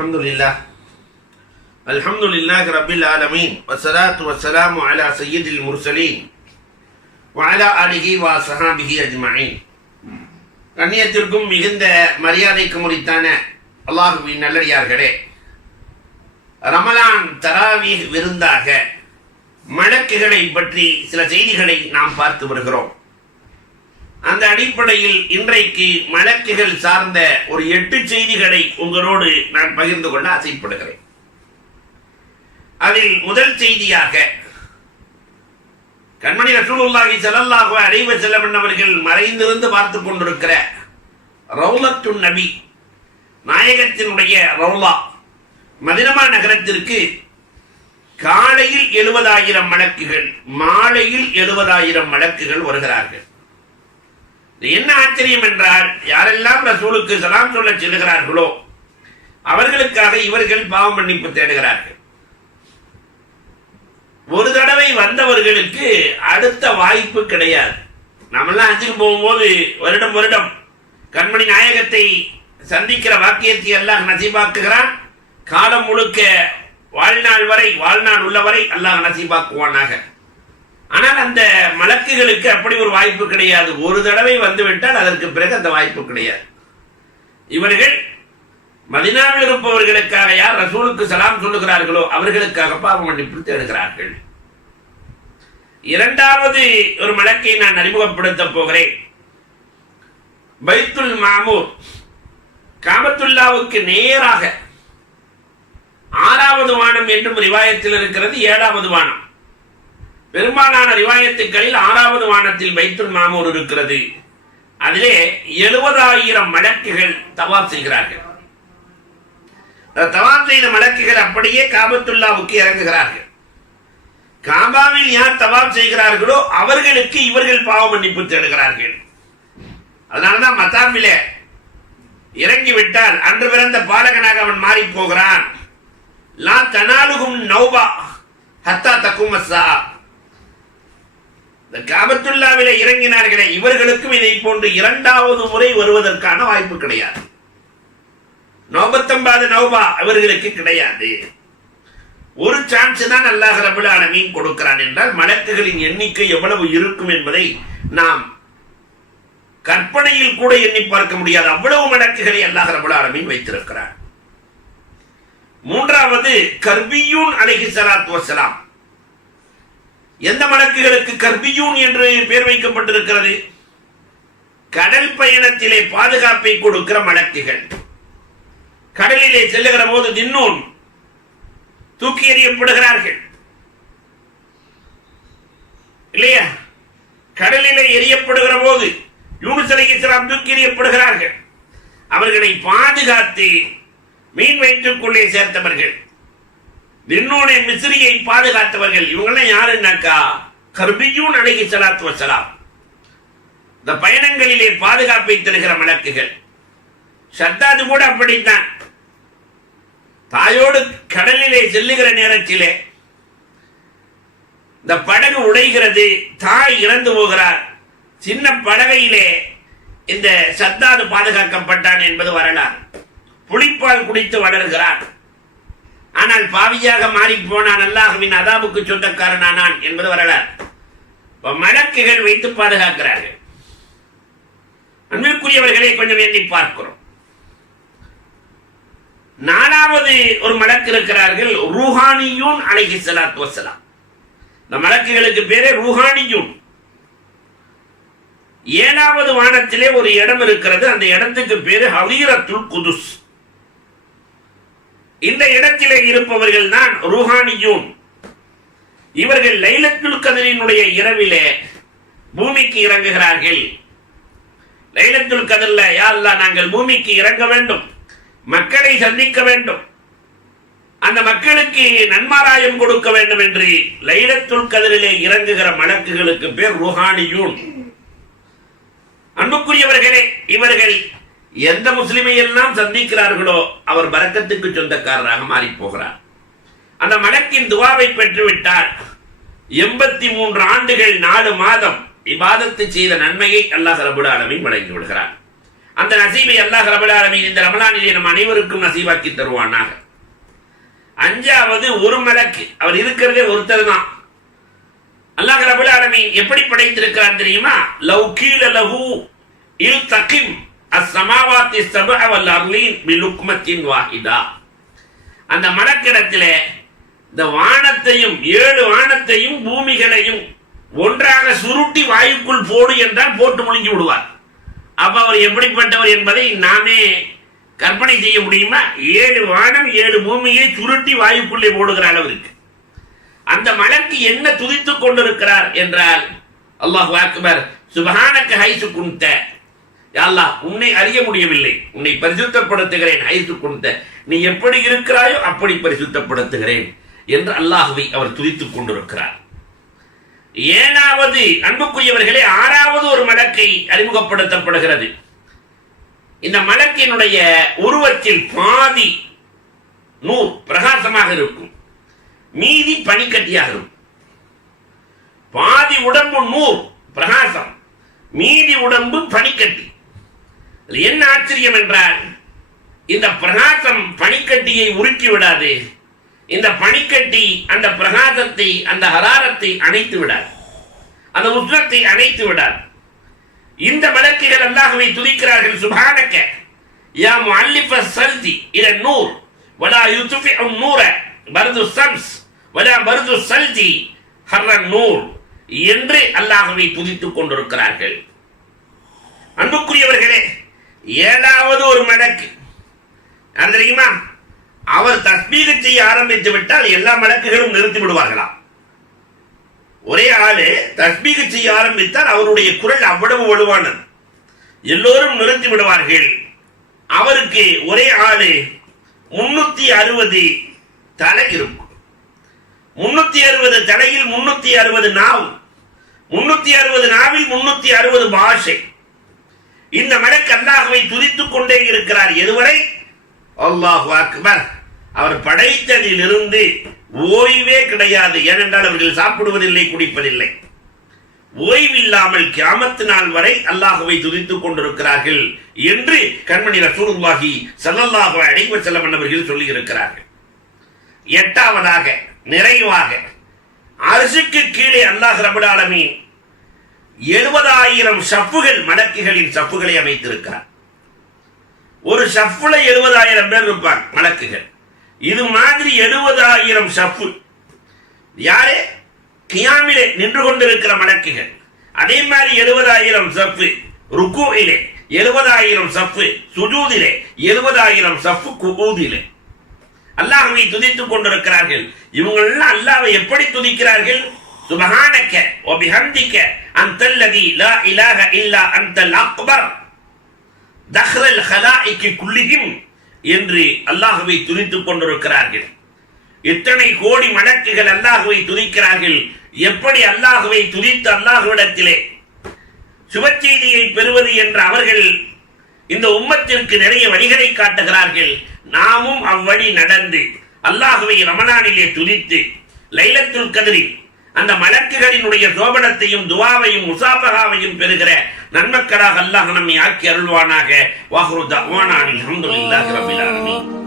الحمد لله الحمد لله رب العالمين والصلاة والسلام على سيد المرسلين وعلى آله وصحابه أجمعين கண்ணியத்திற்கும் மிகுந்த மரியாதைக்கும் உரித்தான அல்லாஹுவின் நல்லடியார்களே ரமலான் தராவி விருந்தாக மலக்குகளை பற்றி சில செய்திகளை நாம் பார்த்து வருகிறோம் அந்த அடிப்படையில் இன்றைக்கு மலக்குகள் சார்ந்த ஒரு எட்டு செய்திகளை உங்களோடு நான் பகிர்ந்து கொள்ள ஆசைப்படுகிறேன். அதில் முதல் செய்தியாக கண்மணி ரசூலுல்லாஹி ஸல்லல்லாஹு அலைஹி வஸல்லம் அவர்கள் மறைந்திருந்து பார்த்து கொண்டிருக்கிற ரௌலத்து நபி நாயகத்தினுடைய ரௌலா மதினமா நகரத்திற்கு காலையில் எழுபதாயிரம் வழக்குகள் மாலையில் எழுபதாயிரம் வழக்குகள் வருகிறார்கள். என்ன ஆச்சரியம் என்றால் யாரெல்லாம் ரசூலுக்கு சலாம் சொல்ல செல்கிறார்களோ அவர்களுக்காக இவர்கள் பாவம் மன்னிப்பு தேடுகிறார்கள். ஒரு தடவை வந்தவர்களுக்கு அடுத்த வாய்ப்பு கிடையாது. நம்மெல்லாம் அஞ்சுக்கு போகும்போது வருடம் வருடம் கண்மணி நாயகத்தை சந்திக்கிற வாக்கியத்தை எல்லாம் நசீபாக்குகிறான். காலம் முழுக்க வாழ்நாள் வரை வாழ்நாள் உள்ளவரை அல்லாஹ் நசீபாக்குவானாக. ஆனால் அந்த மலக்குகளுக்கு அப்படி ஒரு வாய்ப்பு கிடையாது. ஒரு தடவை வந்துவிட்டால் அதற்கு பிறகு அந்த வாய்ப்பு கிடையாது. இவர்கள் மதினாவில் இருப்பவர்களுக்காக யார் ரசூலுக்கு சலாம் சொல்லுகிறார்களோ அவர்களுக்காக பாவ மன்னிப்பு தேடுகிறார்கள். இரண்டாவது ஒரு மலக்கை நான் அறிமுகப்படுத்த போகிறேன். பைத்துல் மாமூர் காமத்துல்லாவுக்கு நேராக ஆறாவது வானம் என்றும் ரிவாயத்தில் இருக்கிறது ஏழாவது வானம். பெரும்பாலான ரிவாயத்துக்களில் ஆறாவது வானத்தில் பைத்துல் மாமூர் இருக்கிறது. அதிலே எழுபதாயிரம் மலக்குகள் தவாப் செய்கிறார்கள். தவாப் செய்த மலக்குகள் அப்படியே காபத்துல்லாவுக்கு இறங்குகிறார்கள். காபாவில் யார் தவாப் செய்கிறார்களோ அவர்களுக்கு இவர்கள் பாவ மன்னிப்பு தேடுகிறார்கள். அதனாலதான் மத்தாபில இறங்கிவிட்டால் அன்று பிறந்த பாலகனாக அவன் மாறி போகிறான். லா தனாலுகும் நௌபா ஹத்தா தக்கும் இந்த காபத்துல்லாவில இறங்கினார்களே இவர்களுக்கும் இதை போன்று இரண்டாவது முறை வருவதற்கான வாய்ப்பு கிடையாது. நோபத்தம்பாது நௌபா அவர்களுக்கு கிடையாது. ஒரு சான்ஸ் தான் அல்லாஹ் ரபுல் ஆலமீன் கொடுக்கிறான் என்றால் மலக்குகளின் எண்ணிக்கை எவ்வளவு இருக்கும் என்பதை நாம் கற்பனையில் கூட எண்ணி பார்க்க முடியாது. அவ்வளவு மலக்குகளை அல்லாஹ் ரபுல் ஆலமீன் வைத்திருக்கிறார் மூன்றாவது கர்பியூன் அலைஹி சலாத் வசலாம் எந்த வழக்குகளுக்கு கர்பியூன் என்று பெயர் வைக்கப்பட்டிருக்கிறது? கடல் பயணத்திலே பாதுகாப்பை கொடுக்கிற மலக்குகள் கடலிலே செல்லுகிற போது தின்னூன் தூக்கி எறியப்படுகிறார்கள். இல்லையா? கடலிலே எரியப்படுகிற போது யூனுஸ் அலைஹிஸ்ஸலாம் தூக்கி எறியப்படுகிறார்கள். அவர்களை பாதுகாத்து மீன் வயிற்றுக்குள்ளே சேர்த்தவர்கள். நின்னோடைய மிஸ்ரியை பாதுகாத்தவர்கள். இவங்கெல்லாம் யாருன்னாக்கா? கர்பியூன் அழகி சலாத்து வசலாம் இந்த பயணங்களிலே பாதுகாப்பை தருகிற மலக்குகள். சத்தாது கூட அப்படித்தான். தாயோடு கடலிலே செல்லுகிற நேரத்திலே இந்த படகு உடைகிறது தாய் இறந்து போகிறார். சின்ன படகையிலே இந்த சத்தாது பாதுகாக்கப்பட்டான் என்பது வரலாறு. புளிப்பால் குடித்து வளர்கிறான் ஆனால் பாவியாக மாறி போனான் அல்லாஹுவின் அதாபுக்கு சொந்தக்காரனானான் என்பது வரலாறு. மடக்குகள் வைத்து பாதுகாக்கிறார்கள். அன்பிற்குரியவர்களை கொஞ்சம் எண்ணி பார்க்கிறோம். நாலாவது ஒரு மலக்கு இருக்கிறார்கள் ரூஹானியூன் அலைஹி ஸலாத்து வஸலாம் இந்த மலக்குகளுக்கு பேரே ரூஹானியூன். ஏழாவது வானத்திலே ஒரு இடம் இருக்கிறது அந்த இடத்துக்கு பேரு ஹவீரத்துல் குதுஸ். இந்த இடத்திலே இருப்பவர்கள் தான் ருஹானியூன். இவர்கள் லைலத்துல் கதரினுடைய இரவிலே பூமிக்கு இறங்குகிறார்கள். லைலத்துல் கதர்ல யா நாங்கள் பூமிக்கு இறங்க வேண்டும். மக்களை சந்திக்க வேண்டும். அந்த மக்களுக்கு நன்மாராயம் கொடுக்க வேண்டும் என்று லைலத்துல் கதிரிலே இறங்குகிற மலக்குகளுக்கு பேர் ருஹானியூன். அன்புக்குரியவர்களே இவர்கள் எந்த முஸ்லிமை எல்லாம் சந்திக்கிறார்களோ அவர் பரக்கத்துக்கு சொந்தக்காரராக மாறி போகிறார் அந்த மலக்கின் துவாவை பெற்றுவிட்டால் எண்பத்தி மூன்று ஆண்டுகள் நாலு மாதம் இபாதத்து செய்த நன்மையை அல்லாஹ் ரபுல் ஆலமின் வழங்கி விடுகிறார். அந்த நசீபை அல்லாஹ் ரபுல் ஆலமின் இந்த ரமலானிலே நம் அனைவருக்கும் நசீபாக்கி தருவானாக. அஞ்சாவது ஒரு மலக்கு அவர் இருக்கிறதே ஒருத்தர் தான். அல்லாஹ் ரபுல் ஆலமின் எப்படி படைத்திருக்கிறார் தெரியுமா? லவ் கீழ லஹு இல் தகிம். அஸ்ஸமாவாத்தி சபஅ வல் அர்லீன் பிலுக்மத்தின் வாஹிதா. அந்த மலக்கிடத்திலே இந்த வானத்தையும் ஏழு வானத்தையும் பூமிகளையும் ஒன்றாக சுருட்டி வாயுக்குள் போடு என்றால் போட்டு முழுங்கி விடுவார். அப்ப அவர் எப்படிப்பட்டவர் என்பதை நாமே கற்பனை செய்ய முடியுமா? ஏழு வானம் ஏழு பூமியை சுருட்டி வாயுக்குள்ளே போடுகிற அளவிற்கு. அந்த மலக்கு என்ன துதித்துக் கொண்டிருக்கிறார் என்றால் அல்லாஹ் அக்பர் சுபஹானக்கு ஹைசு குந்த யாழ்லா அல்லாஹ் உன்னை அறிய முடியவில்லை. உன்னை பரிசுத்தப்படுத்துகிறேன். ஐசு கொடுத்த. நீ எப்படி இருக்கிறாயோ அப்படி பரிசுத்தப்படுத்துகிறேன் என்று அல்லாஹுவை அவர் துதித்துக் கொண்டிருக்கிறார். ஏழாவது அன்புக்குரியவர்களே ஆறாவது ஒரு மலக்கை அறிமுகப்படுத்தப்படுகிறது. இந்த மலக்கினுடைய உருவத்தில் பாதி நூல் பிரகாசமாக இருக்கும். மீதி பனிக்கட்டியாக இருக்கும். பாதி உடம்பு நூல் பிரகாசம். மீதி உடம்பு பனிக்கட்டி. என்ன ஆச்சரியம் என்றால் இந்த பிரகாசம் பனிக்கட்டியை உருக்கி விடாது. இந்த பனிக்கட்டி அந்த பிரகாசத்தை அந்த ஹராரத்தை அணைத்து விடாது. அந்த உஷ்ணத்தை அணைத்து விடாது. இந்த விளக்குகள் அல்லாஹ்வை துதிக்கிறார்கள் சுபானக்க யா முஅல்லிஃப சல்தி இல நூர் வலா யுத்ஃபிஉ நூர பர்து சம்ஸ் வலா பர்து சல்தி ஹர்ர நூர் என்று அல்லாஹ்வை துதித்துக் கொண்டிருக்கிறார்கள். அன்புக்குரியவர்களே ஏழாவது ஒரு மடக்கு. யார் தெரியுமா? அவர் தஸ்மீக செய்ய ஆரம்பித்து விட்டால் எல்லா மடக்குகளும் நிறுத்தி விடுவார்களாம் ஒரே ஆளு தஸ்மீக செய்ய ஆரம்பித்தால் அவருடைய குரல் அவ்வளவு வலுவானது. எல்லோரும் நிறுத்தி விடுவார்கள். அவருக்கு ஒரே ஆளு முன்னூத்தி அறுபது தலை இருக்கும். முன்னூத்தி அறுபது தலையில் முன்னூத்தி அறுபது நாவ். முன்னூத்தி அறுபது நாவில் முன்னூத்தி அறுபது பாஷை. இந்த மலக்கு அல்லாஹுவை துதித்துக் கொண்டே இருக்கிறார் எதுவரை? அல்லாஹு அக்பர். அவர் படைத்ததிலிருந்து ஓய்வே கிடையாது. ஏனென்றால் அவர்கள் சாப்பிடுவதில்லை குடிப்பதில்லை. ஓய்வில்லாமல் கிராமத்து நாள் வரை அல்லாஹுவை துதித்துக் கொண்டிருக்கிறார்கள் என்று கண்மணி ரசூலுல்லாஹி ஸல்லல்லாஹு அலைஹி வஸல்லம் அவர்கள் சொல்லி இருக்கிறார்கள் எட்டாவதாக நிறைவாக அரசுக்கு கீழே அல்லாஹ் ரபுல் ஆலமீன் எழுபதாயிரம் சப்புகள் மலக்குகளின் சப்புகளை அமைத்திருக்கார் ஒரு சப்புல எழுபதாயிரம் பேர் இருப்பார் மலக்குகள் இது மாதிரி எழுபதாயிரம் சப்பு யாரு? கியாமிலே நின்று கொண்டிருக்கிற மலக்குகள் அதே மாதிரி எழுபதாயிரம் சப்பு ருக்குவிலே எழுபதாயிரம் சஃப்பு சுஜூதிலே எழுபதாயிரம் சஃப்பு குபூதிலே. அல்லாஹ்வை துதித்துக் கொண்டிருக்கிறார்கள். இவங்கெல்லாம் அல்லாவை எப்படி துதிக்கிறார்கள்? சுபஹானக்க வபிஹம்திக்க அந்தல்லதி லா இலாஹ இல்லா அந்தல் அக்பர். தஹ்ரல் ஹலாய்க்கு குள்ளியும் என்று அல்லாஹுவை துதித்துக் கொண்டிருக்கிறார்கள். எத்தனை கோடி மடக்குகள் அல்லாஹுவை துதிக்கிறார்கள். எப்படி அல்லாஹுவை துதித்து அல்லாஹுவிடத்திலே சுபச்செய்தியை பெறுவது என்ற அவர்கள் இந்த உம்மத்திற்கு நிறைய வழிகளை காட்டுகிறார்கள். நாமும் அவ்வழி நடந்து அல்லாஹுவை ரமணானிலே துதித்து லைலத்துல் கதிரி அந்த மலக்குகளினுடைய சோபனத்தையும் துவாவையும் முசாபகாவையும் பெறுகிற நன்மக்களாக அல்லாஹ் நம்மை ஆக்கி அருள்வானாக. வாஹ்ரு தவானானி அல்ஹம்துலில்லாஹி ரப்பில் ஆலமீன்.